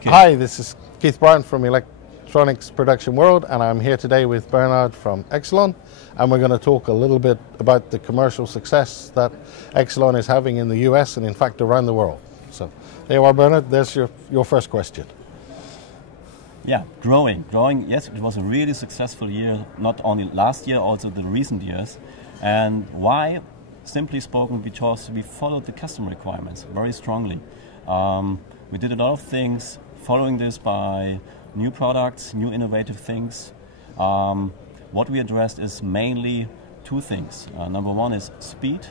Okay. Hi, this is Keith Bryant from Electronics Production World, and I'm here today with Bernard from Yxlon, and we're going to talk a little bit about the commercial success that Yxlon is having in the US and in fact around the world. So there you are, Bernard, there's your first question. Yeah, growing. Yes, it was a really successful year, not only last year, also the recent years. And why? Simply spoken, because we followed the customer requirements very strongly. We did a lot of things following this by new products, new innovative things. What we addressed is mainly two things. Number one is speed.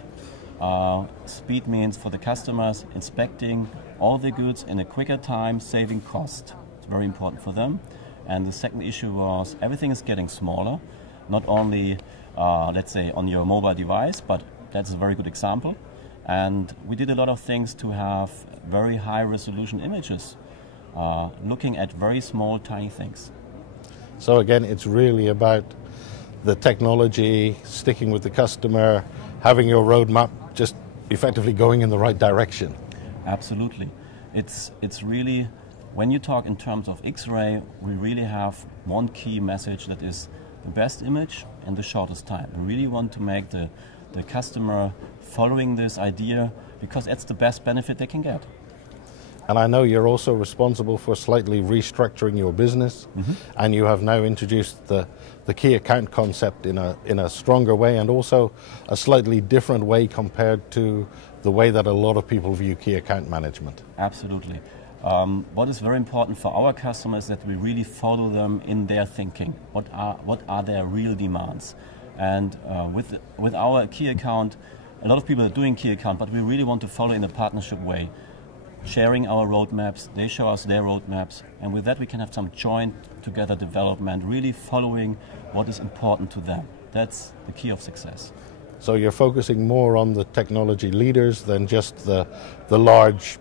Speed means for the customers inspecting all the goods in a quicker time, saving cost. It's very important for them. And the second issue was everything is getting smaller, not only, let's say, on your mobile device, but that's a very good example. And we did a lot of things to have very high resolution images, looking at very small, tiny things. So again, it's really about the technology, sticking with the customer, having your roadmap, just effectively going in the right direction. Absolutely. It's really, when you talk in terms of X-ray, we really have one key message that is the best image in the shortest time. We really want to make the customer following this idea because it's the best benefit they can get. And I know you're also responsible for slightly restructuring your business, and you have now introduced the key account concept in a stronger way and also a slightly different way compared to the way that a lot of people view key account management. Absolutely. What is very important for our customers is that we really follow them in their thinking. What are their real demands? And with our key account, a lot of people are doing key account, but we really want to follow in a partnership way, sharing our roadmaps, they show us their roadmaps, and with that we can have some joint together development, really following what is important to them. That's the key of success. So you're focusing more on the technology leaders than just the large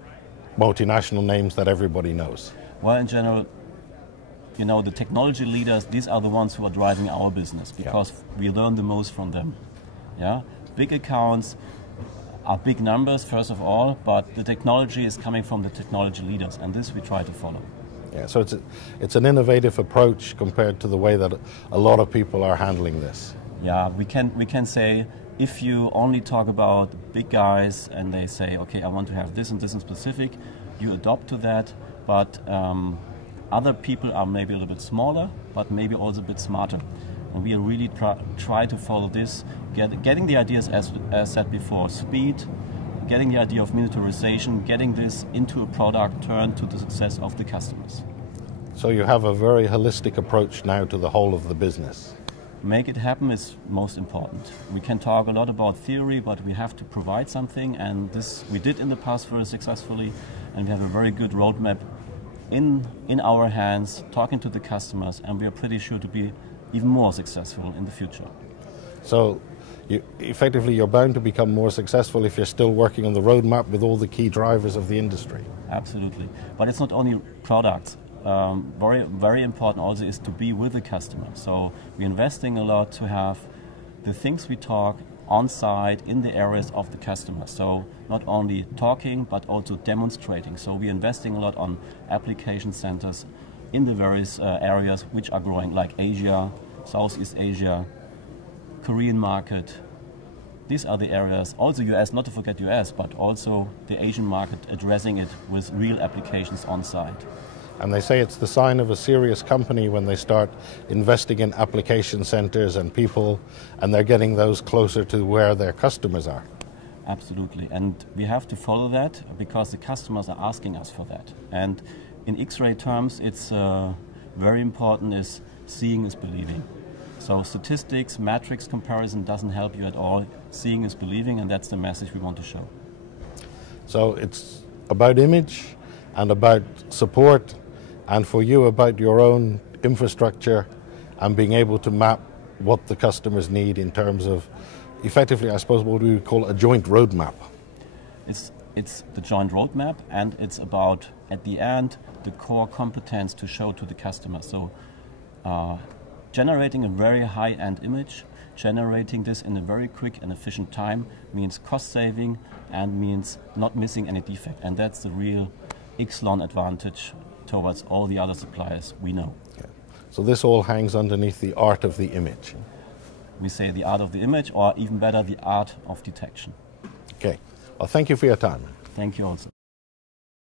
multinational names that everybody knows? Well, in general, you know, the technology leaders, these are the ones who are driving our business because we learn the most from them. Yeah, big accounts are big numbers, first of all, but the technology is coming from the technology leaders, and this we try to follow. Yeah, so it's an innovative approach compared to the way that a lot of people are handling this. Yeah, we can say if you only talk about big guys and they say, okay, I want to have this and this in specific, you adopt to that, but other people are maybe a little bit smaller, but maybe also a bit smarter. And we really try to follow this, getting the ideas, as said before, speed, getting the idea of miniaturization, getting this into a product turned to the success of the customers. So you have a very holistic approach now to the whole of the business. Make it happen is most important. We can talk a lot about theory, but we have to provide something, and this we did in the past very successfully, and we have a very good roadmap in our hands, talking to the customers, and we are pretty sure to be even more successful in the future. So effectively you're bound to become more successful if you're still working on the roadmap with all the key drivers of the industry. Absolutely. But it's not only products. Very, very important also is to be with the customer. So we're investing a lot to have the things we talk on site in the areas of the customer. So not only talking, but also demonstrating. So we're investing a lot on application centers in the various areas which are growing, like Asia, Southeast Asia, Korean market. These are the areas, also US, not to forget US, but also the Asian market, addressing it with real applications on site. And they say it's the sign of a serious company when they start investing in application centers and people, and they're getting those closer to where their customers are. Absolutely, and we have to follow that because the customers are asking us for that. And in X-ray terms, it's very important is seeing is believing. So statistics, matrix comparison doesn't help you at all. Seeing is believing, and that's the message we want to show. So it's about image and about support, and for you about your own infrastructure and being able to map what the customers need in terms of, effectively, I suppose, what we would call a joint roadmap. It's the joint roadmap, and it's about, at the end, the core competence to show to the customer. So generating a very high-end image, generating this in a very quick and efficient time means cost saving and means not missing any defect. And that's the real Yxlon advantage towards all the other suppliers we know. Yeah. So this all hangs underneath the art of the image. We say the art of the image, or even better, the art of detection. Okay. Well, thank you for your time. Thank you also.